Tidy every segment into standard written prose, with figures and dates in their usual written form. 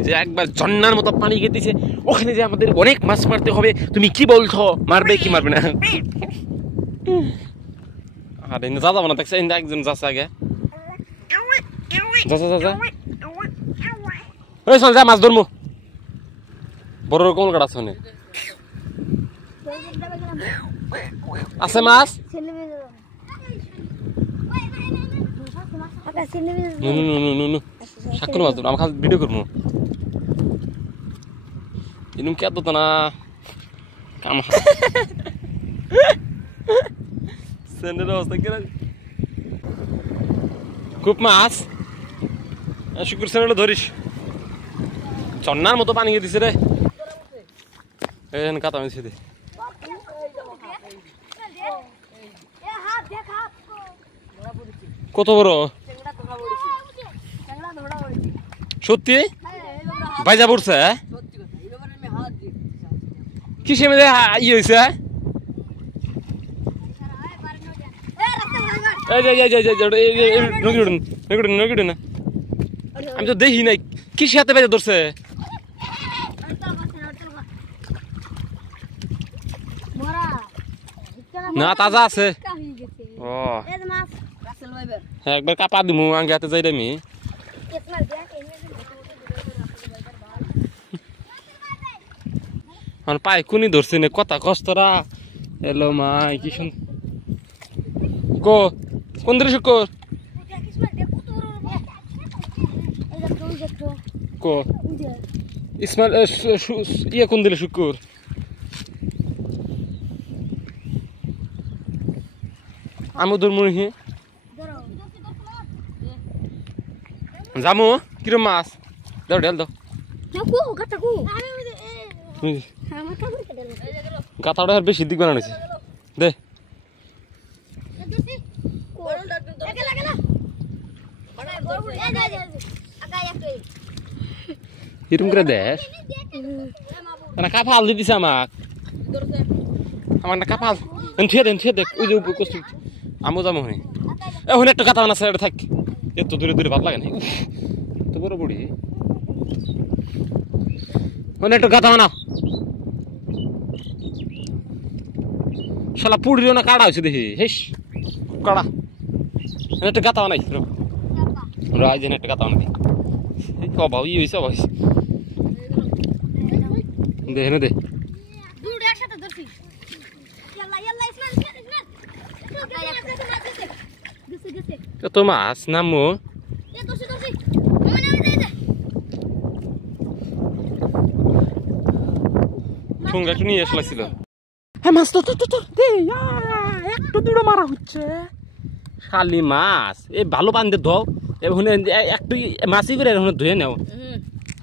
এই যে একবার ঝর্ণার মতো পানি গেতেছে, ওখানে যে আমাদের অনেক মাছ মারতে হবে। তুমি কি বলছো, মারবে কি মারবে না? আরে যা যাবো না, দেখছে একজন যাচ্ছে আগে, যা যা যা, ওই চল যা, মাছ ধরবো। বড় কোমল কাটা আছে, আছে মাছ। সাক্ষর মাছ আমার খালি ভিডিও করবো। এরকম কে তো না কাম অবস্থা কি, খুব মাছ। শুক্র সেনেটা ধরিস, চন্নার মতো পানি গিয়ে দিছে রে। কাতা মিছে দে, কত বড় সত্যি বাইজা পড়ছে। কিসে মেয়ে ই হয়েছে? আমি তো দেখি নাই, কিসে হাতে বাইজা ধরছে? না তাজা আছে। ও একবার কাপা দিমু আগে হাতে যাই আমি। পাই কোনি ধরছে না, কথা কষ্টরা এলো মাই কি শুন। কো কোন দিন শুক্র? কো ইসমাইল ইয়ে কোন দিলে শুক্র? আমি ধরমু হি যামু। কিরম মাছ দাও, ঢেল দাও। গাতাটা বেশি দিক বানাইছে দে। এরকম করে দেশ কাপাল দিছে আমাক, আমার না কাপাল থিয়ে দেন, থিয়ে দেখ ওই যে কষ্ট। আমও যাবো হনে এখন একটু কাতা বানাচ্ছে, এটা থাক, এত দূরে দূরে ভালো লাগে না তো বড় বুড়ি। মানে একটু গাথা বানাও, শালা পুড়িও না কাড়া হয়েছে দেখি, হেস কাড়া। একটা গাথা বানাই রাই যেন একটা গাথা বানাই, অভাব ই হয়েছে, অভাব দে হেনে দে। কত মাছ নামো, সঙ্গে একটু নিয়ে আসলাছিল। হ্যাঁ মাছ তো একটু দূরে মারা হচ্ছে, শালি মাছ। এই ভালো পানি দিয়ে ধো, একটু মাছই করে ধুয়ে নেও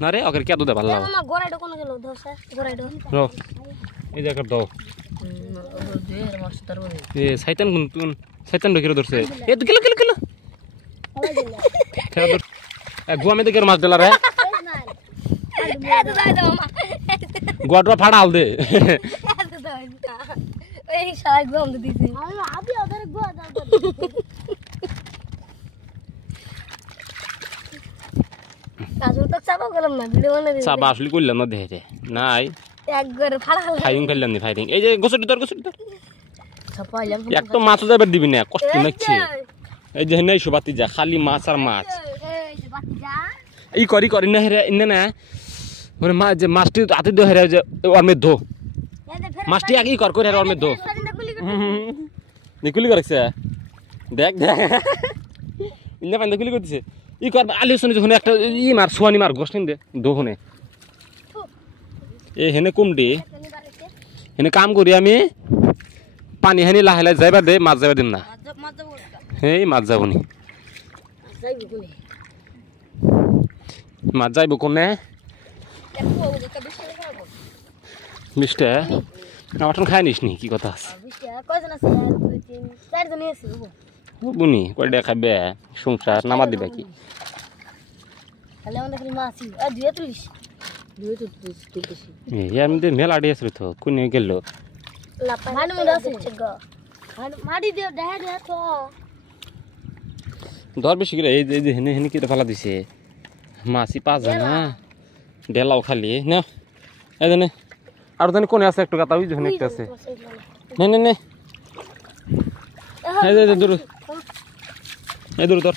না রে, ওকে কে দে ভালো লাগে। এই জায়গা দাও সাইতান, কোন সাইতান ঢুকে ধরছে। এ তো কিলো কিলো কিলো গুয়া মেয়ে দেখে মাছ দিলা রে, গুয়াটা ফাড়া হাল দে। চাপা আসলে করলাম না দেখে নাই, ফাইরিং ফেললাম নি ফাইরিং। এই যে গোসটি তোর গোসটি তোর একটা মাছও যাবার দিবি না, কষ্ট লাগছে। এই যে নাই সুবাতি যা খালি মাছ আর মাছ ই করি করি না হেরে ইন্নে না ওরে মা যে মাছটি হাতে দো হেরে যে ওর মে ধো মাছটি আগে কর করে হেরে ওর মে ধো নিকুলি করেছে দেখ দেখ ইন্নে পান নিকুলি করতেছে ই কর আলু শুনে যখন একটা ই মার সোয়ানি মার গোস্টিন দে দো হনে এ হেনে কুমডি হেনে কাম করি আমি পানি হানি লাহে লাহে যাইবা দে, মাছ যাইবা দিম না। এই মাছ যাবনি, মাছ যাইব কোনে মিষ্টা আমার খাই নিস নি, কি কথা আছে বুনি কয়টা খাবে সংসার নামা দিবে কি? মেলা আড়ি আসলো তো কোনে গেল ধর বেশি করে। এই যে হেনে হেনে কি ফেলা দিছে মাছই পাওয়া যায় না, ডেলাও খালি না এই জানে আর জানি কোনে আছে একটু কথা ওই যখন একটা আছে নে নে নে এই যে দূর এই দূর তোর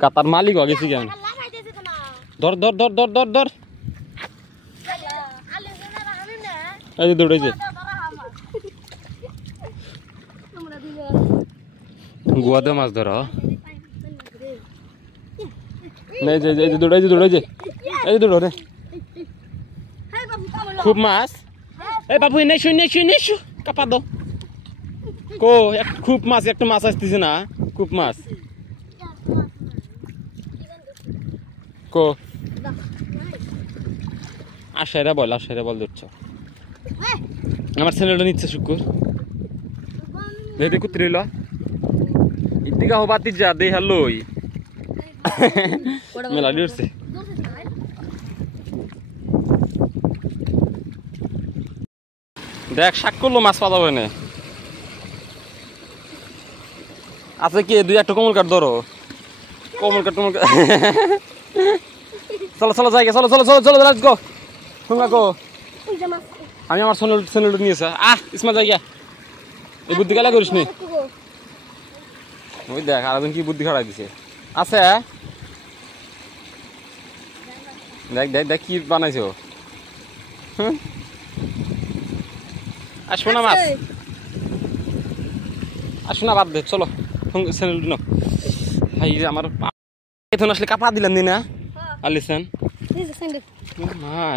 গাতার মালিক হয়ে গেছি কেন ধর ধর ধর ধর ধর ধর এই যে দৌড়ে যে গুয়াতে মাছ ধরো এই যে দৌড়ে যে দৌড়ে যে এই যে দৌড়ো রে খুব মাছ এই বাবু নেশু নেশু নেশু কাপা দাও কো খুব মাছ একটা মাছ আসতেছে না খুব মাছ কো আশাইরা বল ধরছ আমার ছেলেটা নিচ্ছে শুকুর দেখে কুত্রিল ইদিকা হবাতি যা দে হ্যালোই মেলা দিচ্ছে দেখ শাক করলো মাছ পাওয়া যাবে না আছে কি দুই একটা কমল কাঠ ধরো কমল কাঠ চলো চলো জায়গা চলো চলো চলো চলো লেটস গো তোমরা গো আমি আমার চ্যানেল নিয়েছে ইসমা জায়গা এই বুদ্ধি খেলা করিস নি ওই দেখ আরেকজন কি বুদ্ধি খাড়াই দিছে আছে দেখ দেখ দেখ কি বানাইছো আসো না মাছ আসো না বাদ দে চলো চ্যানেল ন ভাই আমার এখন আসলে কাপা দিলাম নি না আলিসান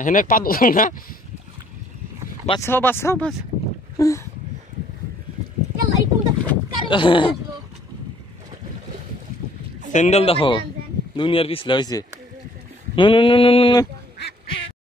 হেনে পা না বাঁচাও বাঁচাও বাঁচাও স্যান্ডেল দেখো দুনিয়ার পিছলা হয়েছে